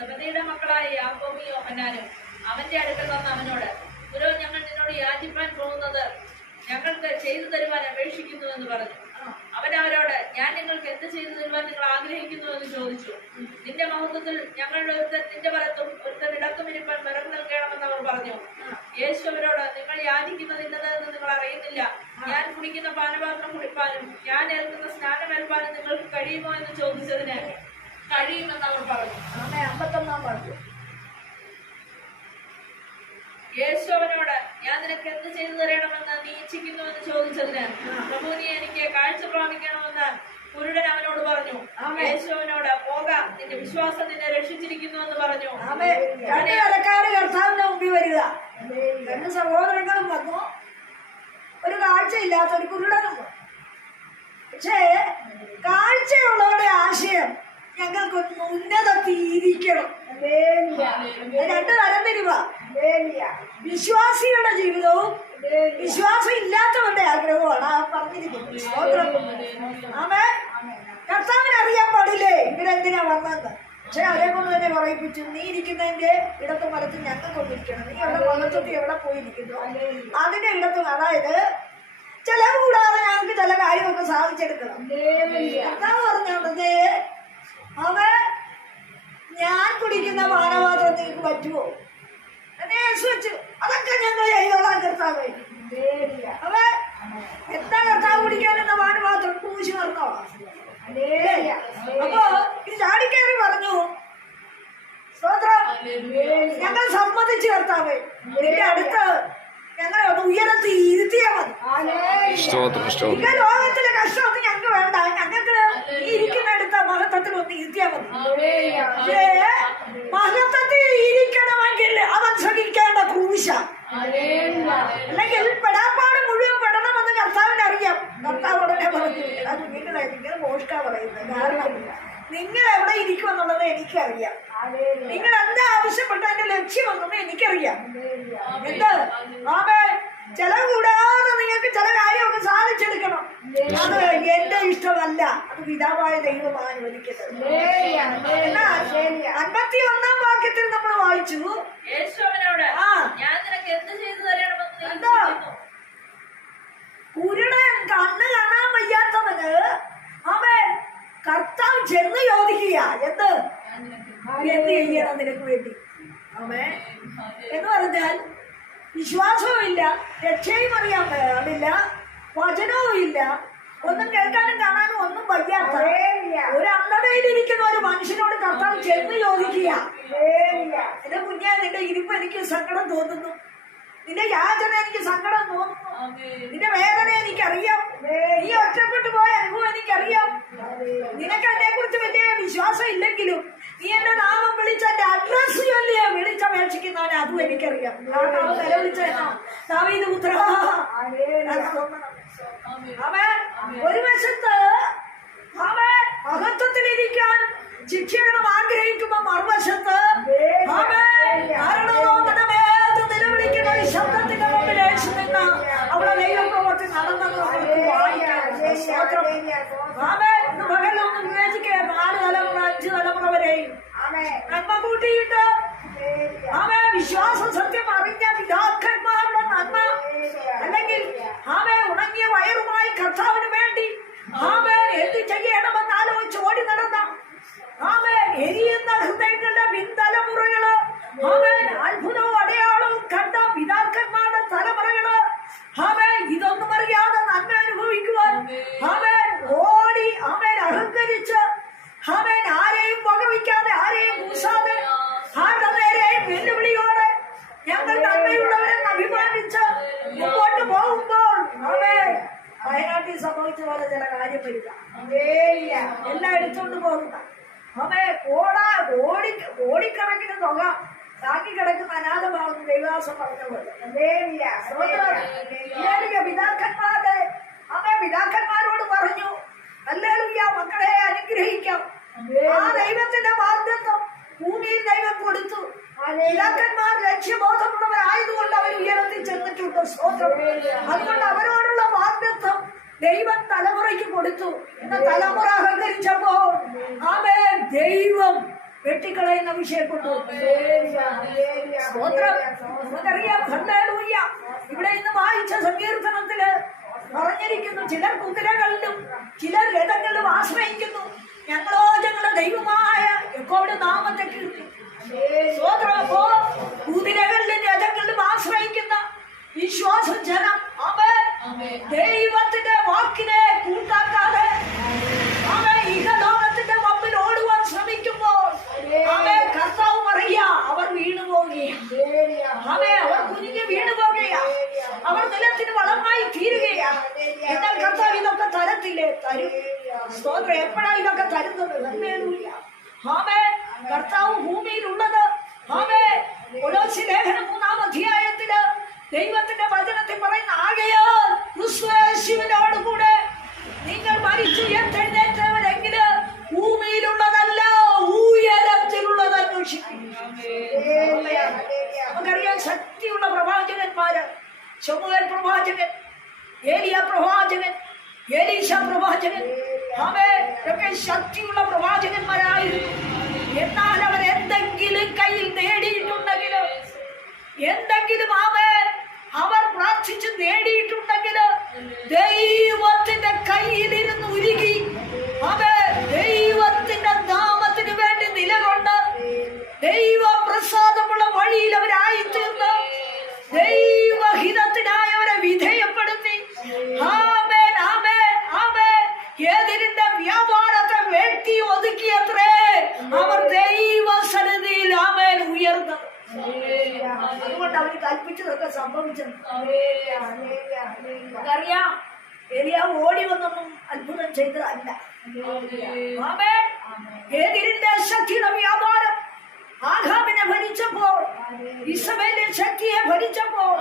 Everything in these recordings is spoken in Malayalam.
സബദിയുടെ മക്കളായ യാക്കോബും യോഹന്നാനും അവന്റെ അടുക്കൽ വന്ന അവനോട് ഗുരു ഞങ്ങൾ നിന്നോട് യാചിപ്പാൻ പോകുന്നത് ഞങ്ങൾക്ക് ചെയ്തു തരുവാൻ അപേക്ഷിക്കുന്നു എന്ന് പറഞ്ഞു. അവൻ അവരോട് ഞാൻ നിങ്ങൾക്ക് എന്ത് ചെയ്തു തരുവാൻ നിങ്ങൾ ആഗ്രഹിക്കുന്നു എന്ന് ചോദിച്ചു. നിന്റെ മഹത്വത്തിൽ ഞങ്ങളുടെ ഒരുത്തൻ നിന്റെ വലത്തും ഒരുത്തൻ ഇടത്തും ഇരിപ്പാൻ വരം നൽകണമെന്ന് അവർ പറഞ്ഞു. യേശു അവരോട് നിങ്ങൾ യാചിക്കുന്നത് ഇന്നതെന്ന് നിങ്ങൾ അറിയുന്നില്ല. ഞാൻ കുടിക്കുന്ന പാനപാത്രം കുടിപ്പാനും ഞാൻ ഏൽക്കുന്ന സ്നാനം ഏൽപ്പാനും നിങ്ങൾക്ക് കഴിയുമോ? എന്ന് ചോദിച്ചതിന് കഴിയുമെന്ന് അവർ പറഞ്ഞു. ആമേ അമ്പത്തൊന്നാം പറഞ്ഞു യേശു അവനോട് ഞാൻ നിനക്ക് എന്ത് ചെയ്തു തരണമെന്ന് നീ ഇച്ഛിക്കുന്നു എന്ന് ചോദിച്ചതിന് പ്രഭു നീ എനിക്ക് കാഴ്ച പ്രാപിക്കണമെന്ന് കുരുടൻ അവനോട് പറഞ്ഞു. യേശുവിനോട് പോക നിന്റെ വിശ്വാസം നിന്നെ രക്ഷിച്ചിരിക്കുന്നു എന്ന് പറഞ്ഞു രണ്ട് കരക്കാര് കർത്താവിന്റെ മുമ്പിൽ വരിക. രണ്ട് സഹോദരങ്ങളും വന്നു. ഒരു കാഴ്ചയില്ലാത്ത ഒരു കുരുടനും. പക്ഷേ കാഴ്ചയുള്ളവരുടെ ആശയം ഞങ്ങൾക്കൊന്ന് തീരിക്കണം. രണ്ട് തരം തരുക വിശ്വാസിയുടെ ജീവിതവും വിശ്വാസം ഇല്ലാത്തവരുടെ ആഗ്രഹമാണ് ആ പറഞ്ഞിരിക്കുന്നത്. സ്തോത്രം. ആമേ. കർത്താവിന് അറിയാൻ പാടില്ലേ? ഇവരെന്തിനാ വന്നത് പക്ഷെ അവരെ കൊണ്ട് തന്നെ പറയിപ്പിച്ചു നീ ഇരിക്കുന്നതിന്റെ ഇടത്ത് മരത്തിൽ ഞങ്ങൾ കൊണ്ടിരിക്കണം. നീ അവിടെ വള്ളത്തൊട്ടി എവിടെ പോയിരിക്കുന്നു? അതിന്റെ ഇടത്ത് അതായത് ചെലവ് കൂടാതെ ഞങ്ങൾക്ക് ചില കാര്യമൊക്കെ സാധിച്ചെടുക്കണം. കർത്താവ് പറഞ്ഞത് അവൻ കുടിക്കുന്ന പാനപാത്രം നിങ്ങൾക്ക് പറ്റുമോ വെച്ചു അതൊക്കെ ഞങ്ങൾ ചെയ്തോളാം കർത്താവ്. അവ എന്താ കർത്താവ് കുടിക്കാനെന്ന പാനപാത്രം പൂശി നിർത്തോ അപ്പോ ഇത് ചാടിക്കാരി പറഞ്ഞു സ്തോത്രം. ഞങ്ങൾ സമ്മതിച്ചു കർത്താവ്. എന്റെ അടുത്ത് ഞങ്ങളെ ഒന്ന് ഉയരത്തി ഇരുത്തിയാ മതി. സ്തോത്രം സ്തോത്രം ഇല്ല ലോകത്തിലെ കഷ്ടമൊന്നും ഞങ്ങൾക്ക് വേണ്ട. ഞങ്ങൾക്ക് ഈ മഹത്വത്തിൽ ഒന്ന് ഇരുത്തിയാ മതി. മഹത്വത്തിൽ ഇരിക്കണമെങ്കിൽ അവൻ സഹിക്കേണ്ട ക്രൂശ. അല്ലെങ്കിൽ പെടാപ്പാട് മുഴുവൻ പെടണമെന്ന് കർത്താവിന് അറിയാം കർത്താവ് ഉടനെ പറഞ്ഞു അത് നിങ്ങളെ നിങ്ങൾ മോഷ്ക പറയുന്നത്. കാരണം നിങ്ങൾ എവിടെ ഇരിക്കുമെന്നുള്ളത് എനിക്കറിയാം. നിങ്ങൾ എന്താ ആവശ്യപ്പെട്ട എന്റെ ലക്ഷ്യമെന്നും എനിക്കറിയാം. എന്ത്? ആമേ ചെലവ് കൂടാതെ നിങ്ങൾക്ക് ചില കാര്യമൊക്കെ സാധിച്ചെടുക്കണം. അത് എന്റെ ഇഷ്ടമല്ല. അത് പിതാവായ ദൈവം എന്നാൽ അൻപത്തി ഒന്നാം വാക്യത്തിൽ നമ്മൾ വായിച്ചു. എന്ത് കുരുടൻ കണ്ണ് കാണാൻ വയ്യാത്തവന് അവൻ കർത്താവ് ചെന്ന് ചോദിക്കുക. എന്ത്? എന്ത് ചെയ്യണം നിനക്ക് വേണ്ടി? അവേ എന്ന് പറഞ്ഞാൽ വിശ്വാസവും ഇല്ല രക്ഷയും അറിയാൻ പാടില്ല വചനവും ഇല്ല. ഒന്നും കേൾക്കാനും കാണാനും ഒന്നും വയ്യാത്ത ഒരു അന്ധതയിലിരിക്കുന്ന ഒരു മനുഷ്യനോട് കർത്താവ് ചെന്ന് ചോദിക്കുക. എന്റെ കുഞ്ഞാൻ നിന്റെ ഇരിപ്പ് എനിക്ക് സങ്കടം തോന്നുന്നു. നിന്റെ യാചന എനിക്ക് സങ്കടം തോന്നുന്നു നിന്റെ വേദന എനിക്കറിയാം. നീ ഒറ്റപ്പെട്ടു പോയ അനുഭവം എനിക്കറിയാം. നിനക്ക് എന്നെ കുറിച്ച് വലിയ വിശ്വാസം ഇല്ലെങ്കിലും നീ എന്റെ നാമം വിളിച്ച എന്റെ അഡ്രസ് ചൊല്ലിയ വിളിച്ചപേക്ഷിക്കുന്നവനെ അതും എനിക്കറിയാം. ദാവീദ് പുത്ര അവൻ ഒരു വശത്ത് അവൻ അകത്വത്തിലിരിക്കാൻ ശിക്ഷണം ആഗ്രഹിക്കുമ്പോ മറുവശത്ത് അവൻ നിലവിളിക്കുന്ന ഒരു ശബ്ദത്തിന്റെ മുമ്പിൽ യേശു നിന്ന് അവിടെ ദൈവപ്രവർത്തി നടന്നത്. ഇന്ന് പകലൊന്ന് വിവേചിക്കുക നാല് തലമുറ അഞ്ച് തലമുറ വരെയും നന്മ കൂട്ടിയിട്ട്. ആമേ വിശ്വാസം സത്യം അറിഞ്ഞ പിതാക്കന്മാരുടെ നന്മ. അല്ലെങ്കിൽ ആമേ ഉണങ്ങിയ വയറുമായി കർത്താവിന് വേണ്ടി ആമേ എന്ത് ചെയ്യണമെന്ന് ആലോചിച്ച് ഞങ്ങൾ നന്മയുള്ളവരെന്ന് അഭിമാനിച്ച് മുമ്പോട്ട് പോകുമ്പോൾ ആമേൻ വയനാട്ടിൽ സംഭവിച്ച പോലെ ചില കാര്യം വരിക. എല്ലാം എടുത്തുകൊണ്ട് പോകുക. അവേ കോടാ കോടി കോടിക്കണക്കിന് തുക താക്കി കിടക്കുന്ന അനാഥമാവുന്ന ദൈവാസം പറഞ്ഞ പോലെ. ഏലിയ പിതാക്കന്മാരുടെ അവേ പിതാക്കന്മാരോട് പറഞ്ഞു അല്ലേലുയ്യ മക്കളെ അനുഗ്രഹിക്കാം. ആ ദൈവത്തിന്റെ വാഗ്ദത്വം ഭൂമിയിൽ ദൈവം കൊടുത്തു. പിതാക്കന്മാർ ലക്ഷ്യബോധമുള്ളവരായതുകൊണ്ട് അവർ ഉയരത്തിൽ ചെന്നിട്ടുണ്ട്. സ്തോത്രം. അതുകൊണ്ട് അവരോടുള്ള വാഗ്ദത്വം ദൈവം തലമുറയ്ക്ക് കൊടുത്തു. എന്ന തലമുറ അഹങ്കരിച്ചപ്പോൾ ആമേ ദൈവം വെട്ടിക്കളയുന്ന വിഷയം സ്തോത്രം. നമുക്കറിയാം. ഹല്ലേലൂയ. ഇവിടെ ഇന്ന് വായിച്ച സങ്കീർത്തനത്തിൽ പറഞ്ഞിരിക്കുന്നു. ചിലർ കുതിരകളിലും ചിലർ രഥങ്ങളിലും ആശ്രയിക്കുന്നു. ഞങ്ങളോ ഞങ്ങളുടെ ദൈവമായ യഹോവയുടെ നാമത്തെ കീർത്തി സ്തോത്രം അപ്പോ കുതിരകളിലും രഥങ്ങളിലും ആശ്രയിക്കുന്ന വിശ്വാസ ജനം. അവൻ ദൈവത്തിന്റെ വാക്കിനെ കൂട്ടാക്കാതെ അവൻ ഇഹലോകത്തിന്റെ മുമ്പിൽ ഓടുവാൻ ശ്രമിക്കുമ്പോൾ അവൻ കർത്താവ് പറയുക അവർ വീണു പോകുകയാ അവൻ അവർ കുഞ്ഞു വീണു പോകുകയാ അവർ നിലത്തിന് വളമായി തീരുകയാ. എന്നാൽ കർത്താവ് ഇതൊക്കെ തരത്തില്ലേ? തരും. സ്തോത്രം. എപ്പോഴാ ഇതൊക്കെ തരുന്നത്? ഹല്ലേലൂയ. ആമേ കർത്താവ് പ്രവാചകൻ. ഏലിയ പ്രവാചകൻ ഏലീഷ പ്രവാചകൻ. അവരൊക്കെ ശക്തിയുള്ള പ്രവാചകന്മാരായിരുന്നു. എന്നാൽ അവർ എന്തെങ്കിലും കയ്യിൽ നേടിയിട്ടുണ്ടെങ്കിലും? എന്തെങ്കിലും അവർ അവർ പ്രാർത്ഥിച്ച് നേടിയിട്ടുണ്ടെങ്കിൽ ദൈവത്തിന്റെ കയ്യിലിരുന്ന് ഉരുകി അവൻ കൽപ്പിച്ചതൊക്കെ സംഭവിച്ചത്. നമുക്കറിയാം എലിയ ഓടി വന്നൊന്നും അത്ഭുതം ചെയ്തതല്ല. എതിരിന്റെ ശക്തിയുടെ വ്യാപാരം ആഘാബിനെ ഭരിച്ചപ്പോൾ ഇസബേലിൻ ശക്തിയെ ഭരിച്ചപ്പോൾ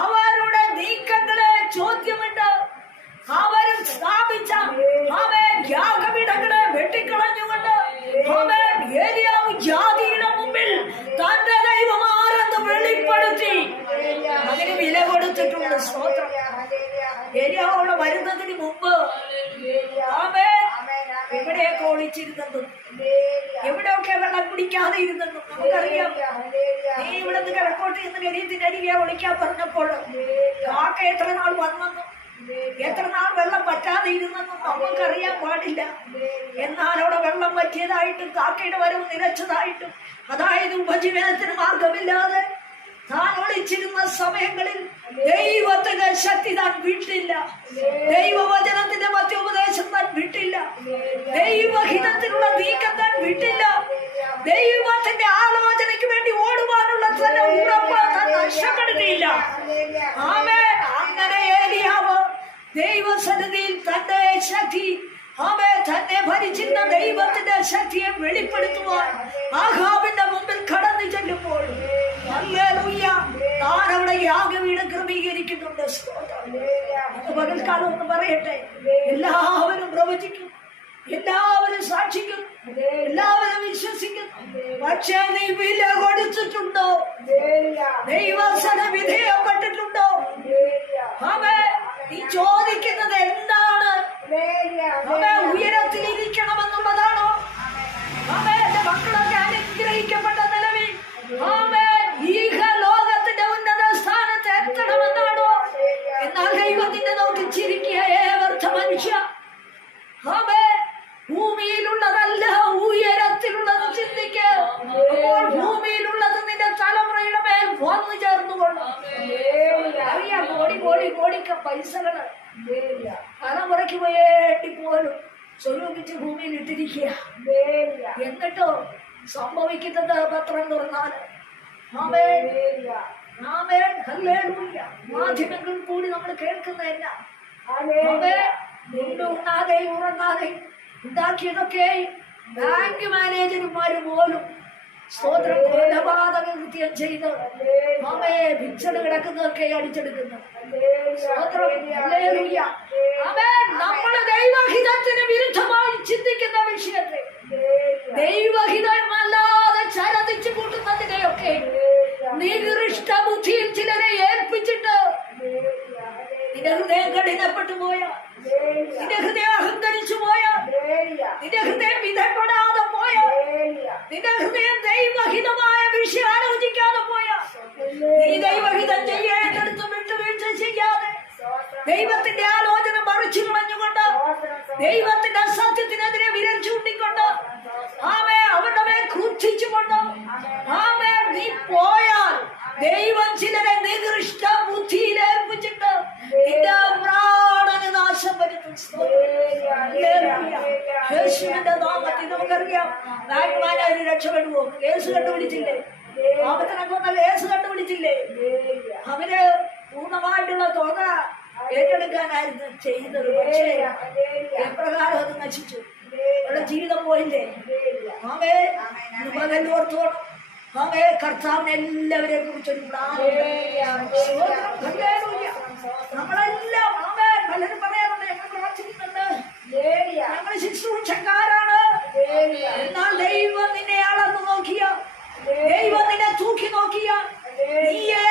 അവരുടെ നീക്കങ്ങളെ ചോദ്യമുണ്ട് അവരും സ്ഥാപിച്ച അവൻ യാഗപീഠങ്ങളെ വെട്ടിക്കളഞ്ഞുകൊണ്ട് അവൻ ഏലിയാവ് ജാതിയുടെ മുമ്പിൽ തന്റെ ദൈവമാരെന്ന് വെളിപ്പെടുത്തി അതിന് വില കൊടുത്തിട്ടുണ്ട് സ്തോത്രം. ഏലിയാവോട് വരുന്നതിന് മുമ്പ് ആമേ എവിടെയൊക്കെ ഒളിച്ചിരുന്നെന്നും എവിടെയൊക്കെ വെള്ളം കുടിക്കാതെ ഇരുന്നെന്നും നമുക്കറിയാം. നീ ഇവിടെ നിന്ന് കിഴക്കോട്ട് ഇന്ന് എരിയത്തിന്റെ അരികെ ഒളിക്കാൻ പറഞ്ഞപ്പോൾ കാക്ക എത്ര നാൾ വന്നെന്നും എത്ര നാൾ വെള്ളം പറ്റാതെ ഇരുന്നെന്നും നമുക്കറിയാൻ പാടില്ല. എന്നാൽ അവിടെ വെള്ളം പറ്റിയതായിട്ടും കാക്കയുടെ വരവ് നിലച്ചതായിട്ടും അതായത് ഉപജീവനത്തിന് മാർഗമില്ലാതെ താൻ ഒളിച്ചിരുന്ന സമയങ്ങളിൽ ദൈവത്തിന്റെ ശക്തി താൻ വിട്ടില്ല. ദൈവവചനത്തിന്റെ മധ്യോപദേശം താൻ വിട്ടില്ല. ദൈവഹിതത്തിനുള്ള നീക്കം താൻ വിട്ടില്ല. ദൈവത്തിന്റെ ആലോചനയ്ക്ക് വേണ്ടി ഓടുവാനുള്ള തന്റെ ഉറപ്പ് താൻ നഷ്ടപ്പെടുത്തിയില്ല. ആമേ അങ്ങനെ ഏലിയാവ് ദൈവസന്നിധിയിൽ തന്റെ ശക്തി ആമേ തന്നെ ഭരിച്ചിരുന്ന ദൈവത്തിന്റെ ശക്തിയെ വെളിപ്പെടുത്തുവാൻ ആഹാബിന്റെ മുമ്പിൽ കടന്നു ചെല്ലുമ്പോൾ താൻ അവിടെ യാഗവീട് ക്രമീകരിക്കുന്നുണ്ട് പകൽക്കാലം ഒന്ന് പറയട്ടെ. എല്ലാവരും പ്രവചിക്കും. എല്ലാവരും സാക്ഷിക്കും. എല്ലാവരും വിശ്വസിക്കും. പക്ഷേ നീ വില കൊടുത്തിട്ടുണ്ടോ? ദൈവസന വിധേയപ്പെട്ടിട്ടുണ്ടോ പൈസകൾ തലമുറയ്ക്ക് വേണ്ടി പോലും സ്വരൂപിച്ച് ഭൂമിയിൽ ഇട്ടിരിക്കുക എന്നിട്ടോ സംഭവിക്കുന്നത് പത്രം തുറന്നാൽ മാധ്യമങ്ങൾ കൂടി നമ്മൾ കേൾക്കുന്നതല്ല. ഉണ്ടാകെ ഉറങ്ങാതെ ഉണ്ടാക്കിയതൊക്കെ ബാങ്ക് മാനേജർമാര് പോലും സ്തോത്രം കൊലപാതക കൃത്യം ചെയ്ത് ആമേ ഭിക്ഷണ കിടക്കുന്നതൊക്കെ അടിച്ചെടുക്കുന്നു. സ്തോത്രം. നമ്മൾ യേശുവിന്റെ നാമത്തിൽ നമുക്കറിയാം നായകമാരായി രക്ഷപ്പെടുവോ യേശു കണ്ടുപിടിച്ചില്ലേ ആപത്ത് കണ്ടുവന്നാൽ കണ്ടുപിടിച്ചില്ലേ അവർ പൂർണമായിട്ടുള്ള തുക ഏറ്റെടുക്കാനായിരുന്നു ചെയ്തത് പക്ഷേ എപ്രകാരം അത് നശിച്ചു അവരുടെ ജീവിതം പോയില്ലേ ആമേ മകൻ ഓർത്തോണം ആമേ കർത്താവിനെ എല്ലാവരെ കുറിച്ചൊരു നമ്മളെല്ലാം പിച്ചക്കാരാണ് എന്നാൽ ദൈവം നിന്നെ അളന്നു നോക്കിയ. ദൈവം നിന്നെ തൂക്കി നോക്കിയ. നീയേ